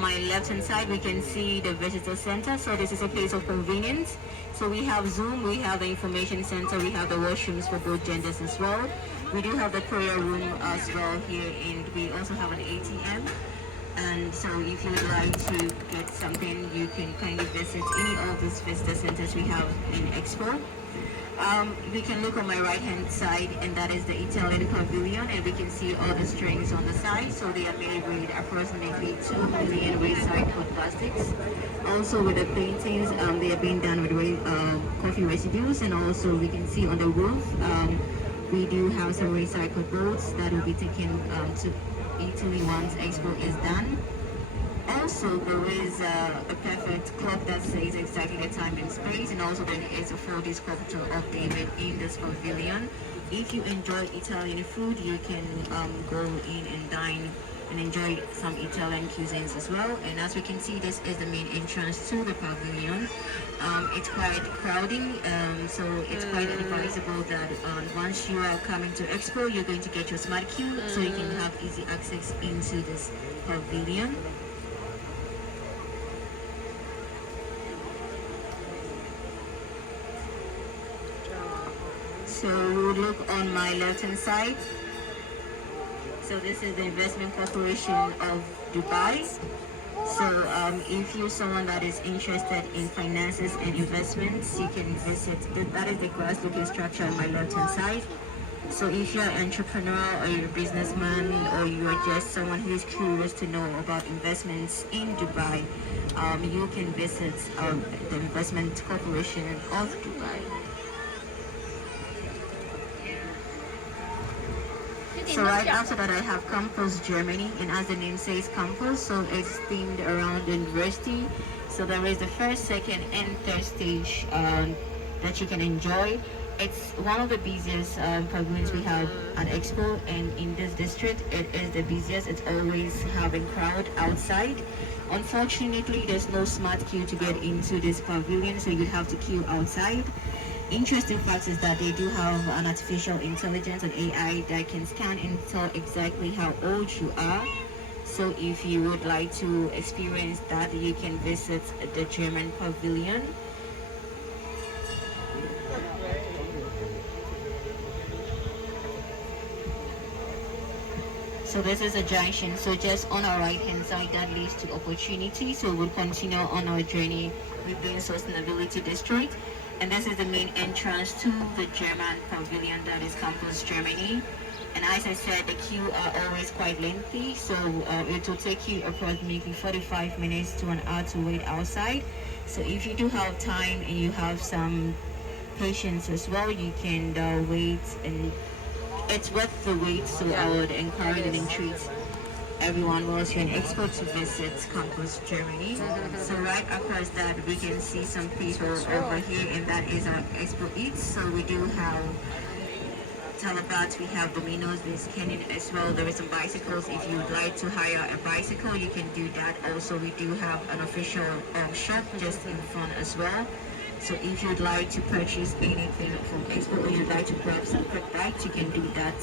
on my left hand side, we can see the visitor center. So this is a place of convenience. So we have Zoom, we have the information center, we have the washrooms for both genders as well. We do have the prayer room as well here, and we also have an ATM. And so if you would like to get something, you can kindly visit any of these visitor centers we have in Expo. We can look on my right hand side, and that is the Italian pavilion, and we can see all the strings on the side. So they are made with approximately 2 million recycled plastics. Also with the paintings, they are being done with coffee residues, and also we can see on the roof, we do have some recycled boards that will be taken to Italy once Expo is done. Also, there is a perfect clock that says exactly the time and space, and also there is a 4D sculpture of David in this pavilion. If you enjoy Italian food, you can go in and dine and enjoy some Italian cuisines as well. And as we can see, this is the main entrance to the pavilion. It's quite crowding, so it's quite advisable that once you are coming to Expo, you're going to get your smart queue so you can have easy access into this pavilion. So we'll look on my left hand side. So this is the investment corporation of Dubai. So if you're someone that is interested in finances and investments, you can visit. That is the grass looking structure on my left hand side. So if you're an entrepreneur or you're a businessman, or you are just someone who is curious to know about investments in Dubai, you can visit the investment corporation of Dubai. So right after that, I have Campus Germany, and as the name says, campus, so it's themed around the university. So there is the first, second, and third stage that you can enjoy. It's one of the busiest pavilions we have at Expo, and in this district, it is the busiest. It's always having crowd outside. Unfortunately, there's no smart queue to get into this pavilion, so you have to queue outside. Interesting fact is that they do have an artificial intelligence, an AI, that can scan and tell exactly how old you are. So if you would like to experience that, you can visit the German pavilion. So this is a junction, so just on our right hand side that leads to opportunity. So we'll continue on our journey within Sustainability District. And this is the main entrance to the German pavilion, that is Campus Germany. And as I said, the queue are always quite lengthy, so it will take you approximately 45 minutes to an hour to wait outside. So if you do have time and you have some patience as well, you can wait, and it's worth the wait. So I would encourage and entreat everyone was here in Expo to visit Campus Germany. So right across that, we can see some people over here, and that is our Expo Eats. So we do have Talabats, we have Domino's, there's Kenyan as well. There is some bicycles. If you would like to hire a bicycle, you can do that. Also, we do have an official shop just in front as well. So if you'd like to purchase anything from Expo, or you'd like to grab some quick bites, you can do that.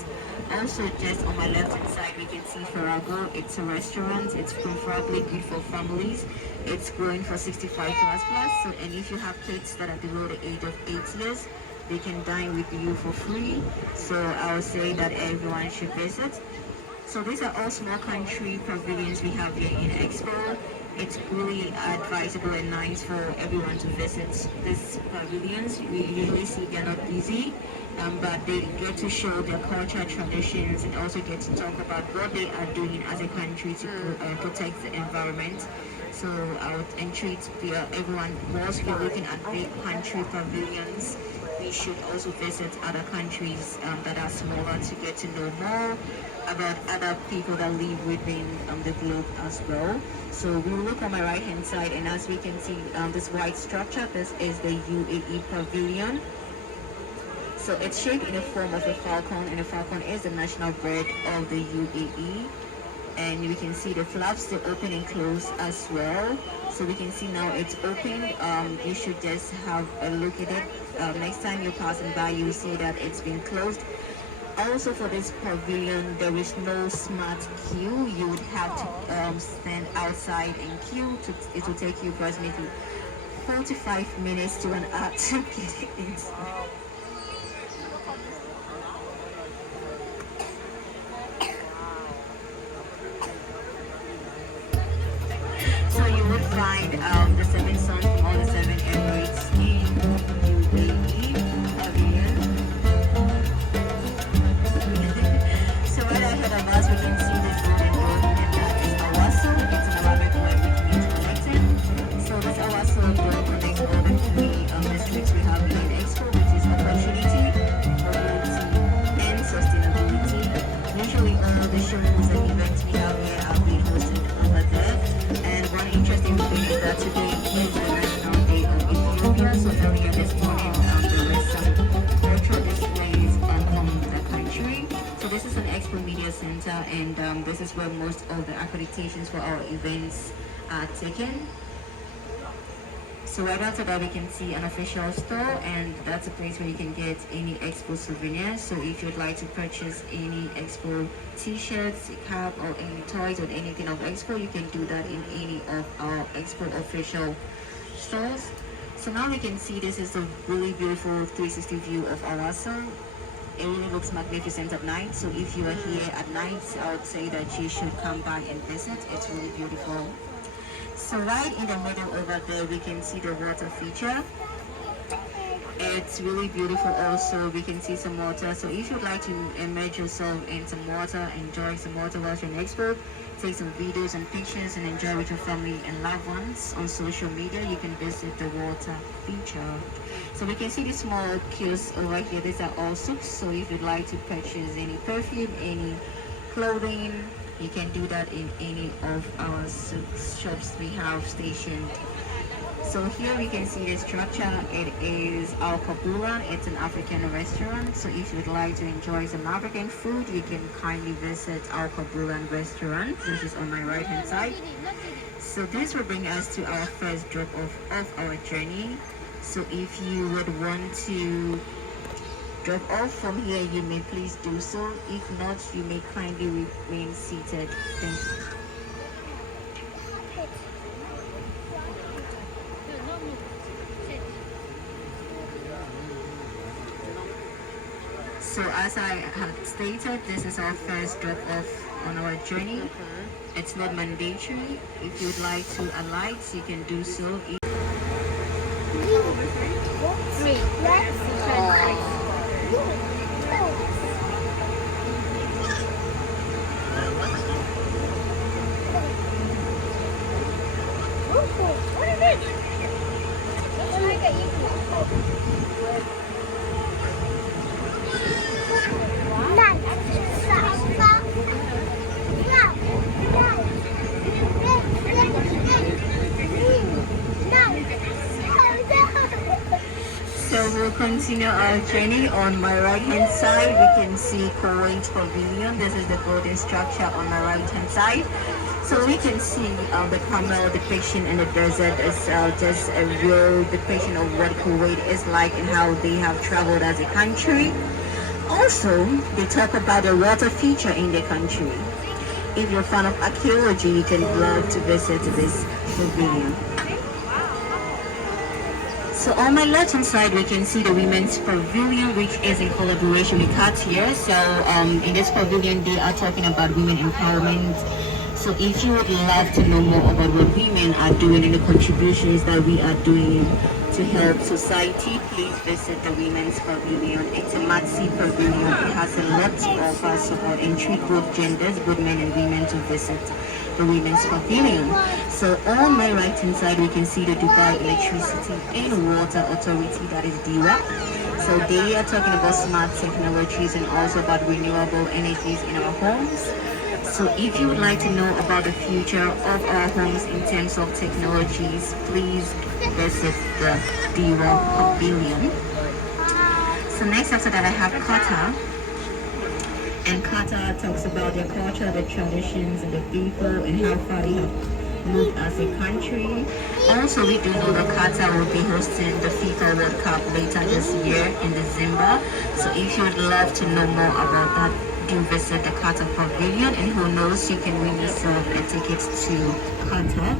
Also, just on my left hand side, we can see Farrago. It's a restaurant. It's preferably good for families. It's growing for 65 plus. So, and if you have kids that are below the age of 8 years, they can dine with you for free. So I would say that everyone should visit. So these are all small country pavilions we have here in Expo. It's really advisable and nice for everyone to visit these pavilions. We usually see they're not busy, but they get to show their culture, traditions, and also get to talk about what they are doing as a country to protect the environment. So I would entreat everyone, whilst we're looking at big country pavilions, we should also visit other countries that are smaller to get to know more about other people that live within the globe as well. So we will look on my right hand side, and as we can see this white structure, this is the UAE pavilion. So it's shaped in the form of a falcon, and the falcon is the national bird of the UAE. And we can see the flaps, they open and close as well. So we can see now it's open. You should just have a look at it. Next time you're passing by, you'll see that it's been closed. Also for this pavilion, there is no smart queue. You would have to stand outside and queue. It will take you approximately 45 minutes to an hour to get inside. So you would find the seven sons from all the seven emirates in UAE pavilion. So right ahead of us, we can see this golden door, and that is Awaso. It's an Arabic word which means connected. So this Awaso door connects all the three districts we have in Expo, which is opportunity, mobility, and sustainability. Usually all the shows and events we have here are being hosted over there. And one interesting thing is that today is the National Day of Ethiopia. So earlier this morning, there were some cultural displays from the country. So this is an Expo Media Center, and this is where most of the accreditations for our events are taken. So right after that, we can see an official store, and that's a place where you can get any Expo souvenirs. So if you'd like to purchase any Expo t-shirts, cap, or any toys or anything of Expo, you can do that in any of our Expo official stores. So now we can see this is a really beautiful 360 view of Awasa. It really looks magnificent at night. So if you are here at night, I would say that you should come by and visit. It's really beautiful. So right in the middle over there, we can see the water feature. It's really beautiful also. We can see some water. So if you'd like to immerse yourself in some water, enjoy some water while you're in Expo, take some videos and pictures and enjoy with your family and loved ones on social media, you can visit the water feature. So we can see these small kiosks over here. These are all souks. So if you'd like to purchase any perfume, any clothing, you can do that in any of our shops we have stationed. So here we can see the structure. It is Al Kabula. It's an African restaurant. So if you'd like to enjoy some African food, you can kindly visit Al Kabula restaurant, which is on my right hand side. So this will bring us to our first drop off of our journey. So if you would want to drop off from here, you may please do so. If not, you may kindly remain seated. Thank you. So as I had stated, this is our first drop off on our journey. It's not mandatory. If you'd like to alight, you can do so. So we'll continue our journey. On my right hand side, we can see Kuwait Pavilion. This is the golden structure on my right hand side. So we can see the camel depiction in the desert is just a real depiction of what Kuwait is like and how they have traveled as a country. Also, they talk about the water feature in the country. If you're a fan of archaeology, you can love to visit this pavilion. So on my left hand side, we can see the women's pavilion, which is in collaboration with Cartier. So in this pavilion, they are talking about women empowerment. So if you would love to know more about what women are doing and the contributions that we are doing to help society, please visit the women's pavilion. It's a maxi pavilion. It has a lot to offer, so I entreat both genders, both men and women, to visit the women's pavilion. So on my right hand side, we can see the Dubai Electricity and Water Authority, that is DWA. So they are talking about smart technologies and also about renewable energies in our homes. So if you would like to know about the future of our homes in terms of technologies, please visit the DWA Pavilion. So next after that, I have Qatar. And Qatar talks about their culture, their traditions, and the people, and how far they have moved as a country. Also, we do know that Qatar will be hosting the FIFA World Cup later this year in December. So if you'd love to know more about that, do visit the Qatar Pavilion, and who knows, you can win yourself a ticket to Qatar.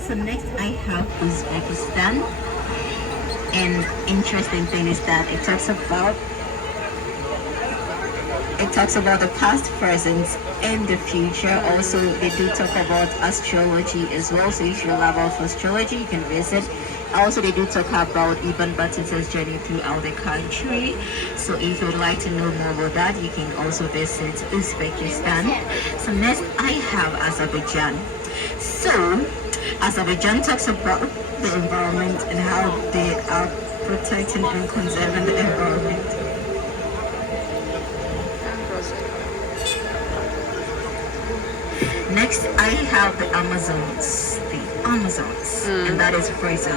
So next I have Uzbekistan, and interesting thing is that it talks about the past, present, and the future. Also, they do talk about astrology as well. So if you love astrology, you can visit. Also, they do talk about Ibn Battuta's journey throughout the country. So if you would like to know more about that, you can also visit Uzbekistan. So next I have Azerbaijan. So Azerbaijan talks about the environment and how they are protecting and conserving the environment. Next, I have the Amazons, and that is Brazil.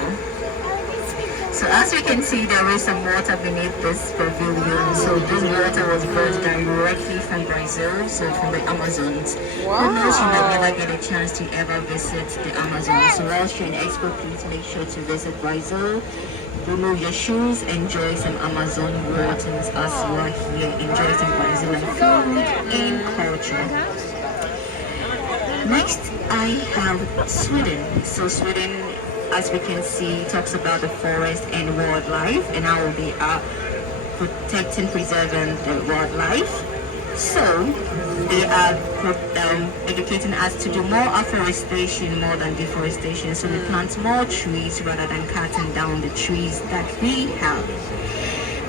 So as we can see, there is some water beneath this pavilion. So this water was brought directly from Brazil, so from the Amazons. Who knows, you might never get a chance to ever visit the Amazons. So whilst you're in Expo, please make sure to visit Brazil. Remove your shoes, enjoy some Amazon waters as you are here. Enjoy some Brazilian food and culture. Next, I have Sweden. So Sweden, as we can see, talks about the forest and wildlife and how they are protecting, preserving the wildlife. So they are educating us to do more afforestation more than deforestation. So we plant more trees rather than cutting down the trees that we have.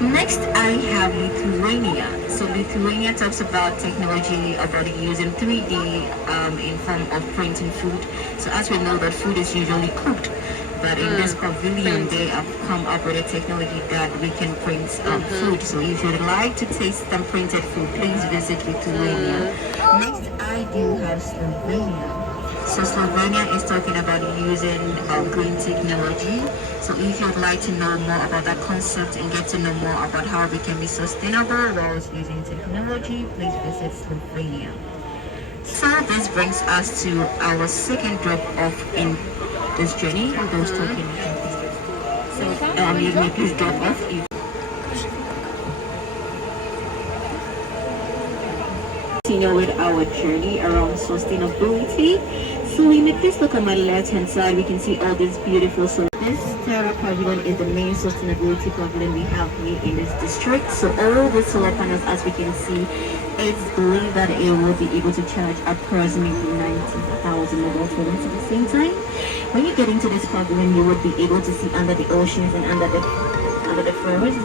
Next, I have Lithuania. So Lithuania talks about technology, about using 3D in form of printing food. So as we know that food is usually cooked, but in this pavilion they have come up with a technology that we can print food. So if you'd like to taste some printed food, please visit Lithuania. Next, I do have Slovenia. So Slovenia is talking about using green technology. So if you'd like to know more about that concept and get to know more about how we can be sustainable whilst using technology, please visit Slovenia. So this brings us to our second drop off in this journey. Those talking, so you may please drop off if continue with our journey around sustainability. So we may please look at my left hand side, we can see all these beautiful solar. This Terra Pavilion is the main sustainability pavilion we have here in this district. So all the solar panels, as we can see, it's believed that it will be able to charge approximately 90,000 mobile phones at the same time. When you get into this pavilion, you will be able to see under the oceans and under the forests.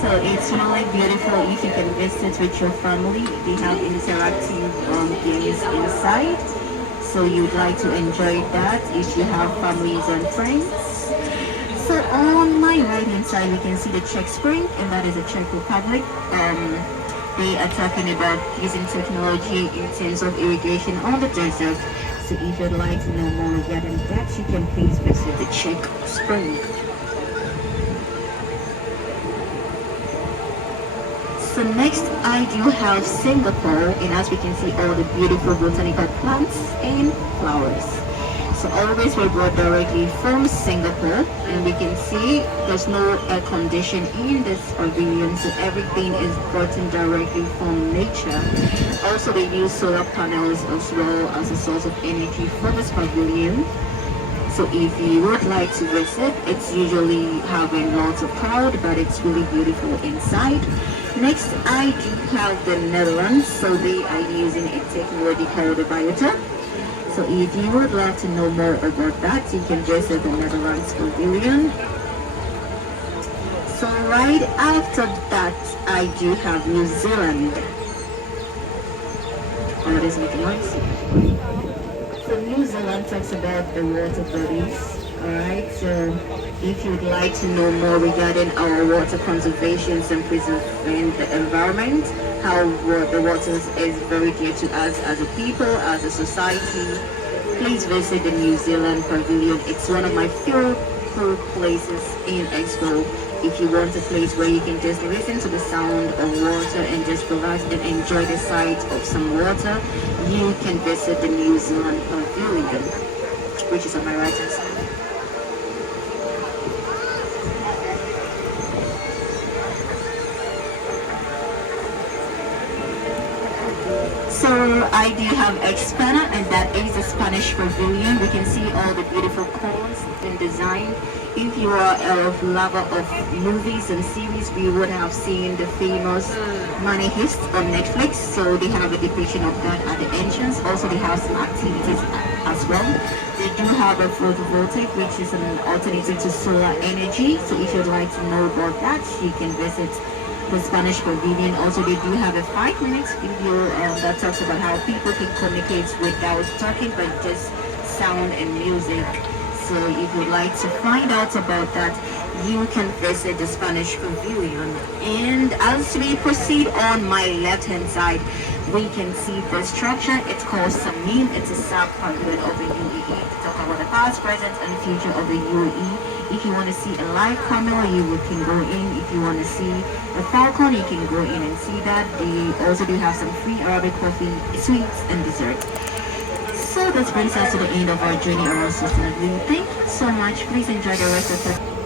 So it's really beautiful if you can visit with your family. They have interactive games inside. So you'd like to enjoy that if you have families and friends. So on my right hand side, we can see the Czech Spring, and that is the Czech Republic. They are talking about using technology in terms of irrigation on the desert. So if you'd like to know more regarding that, you can please visit the Czech Spring. So next I do have Singapore, and as we can see all the beautiful botanical plants and flowers. So all this were brought directly from Singapore, and we can see there's no air condition in this pavilion, so everything is brought in directly from nature. Also they use solar panels as well as a source of energy for this pavilion. So if you would like to visit, it's usually having lots of crowd, but it's really beautiful inside. Next, I do have the Netherlands. So they are using a technology called the Biota. So if you would like to know more about that, you can visit the Netherlands Pavilion. So right after that, I do have New Zealand. Oh, it is making noise. So New Zealand talks about the water bodies. Alright, so if you'd like to know more regarding our water conservation and preserving the environment, how the water is very dear to us as a people, as a society, please visit the New Zealand Pavilion. It's one of my favorite places in Expo. If you want a place where you can just listen to the sound of water and just relax and enjoy the sight of some water, you can visit the New Zealand Pavilion, which is on my right hand side. So I do have Expana, and that is a Spanish pavilion. We can see all the beautiful cones and design. If you are a lover of movies and series, we would have seen the famous Money Heist on Netflix. So they have a depiction of that at the entrance. Also, they have some activities as well. They do have a photovoltaic, which is an alternative to solar energy. So if you'd like to know about that, you can visit the Spanish Pavilion. Also, they do have a 5-minute video that talks about how people can communicate without talking, but just sound and music. So if you'd like to find out about that, you can visit the Spanish Pavilion. And as we proceed on my left-hand side, we can see the structure. It's called Samim. It's a sub-pavilion of the UAE to talk about the past, present, and future of the UAE. If you want to see a live camera, you can go in. If you want to see a falcon, you can go in and see that. They also do have some free Arabic coffee, sweets, and dessert. So this brings us to the end of our journey around sustainability. Thank you so much. Please enjoy the rest of it.